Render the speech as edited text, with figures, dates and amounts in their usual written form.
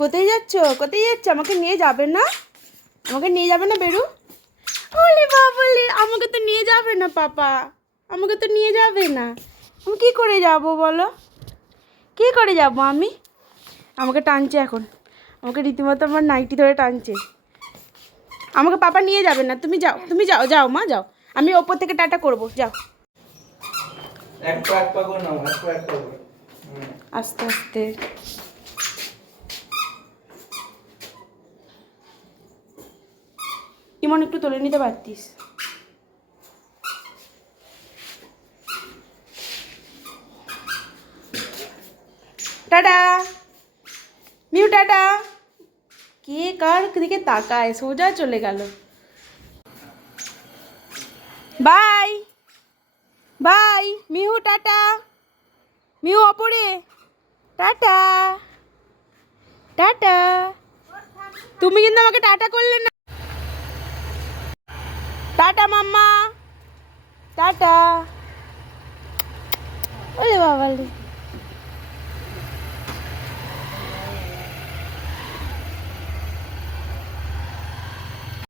কোথায় যাচ্ছ? কোথায় যাচ্ছ? আমাকে নিয়ে যাবে না? আমাকে নিয়ে যাবে না বেরু? ওলে বাবলে, আমাকে তো নিয়ে যাবে না পাপা, আমাকে তো নিয়ে যাবে না। আমি কী করে যাব বলো? কী করে যাব আমি? আমাকে টানছে এখন, আমাকে রীতিমতো আমার নাইটি ধরে টানছে। আমাকে পাপা নিয়ে যাবে না। তুমি যাও, তুমি যাও, যাও মা যাও। আমি ওপর থেকে টাটা করবো, যাও। আস্তে আস্তে। ইমন একটু তুলে নিতে পারতিস। Tata Miu, tata. কে কার দিকে তাকায়? সোজা চলে গেল। Bye bye Mihu, tata. Mihu ওপরে, টাটা টাটা। তুমি কিন্তু আমাকে টাটা করলে না। Tata mamma, tata. ওরে বাবা।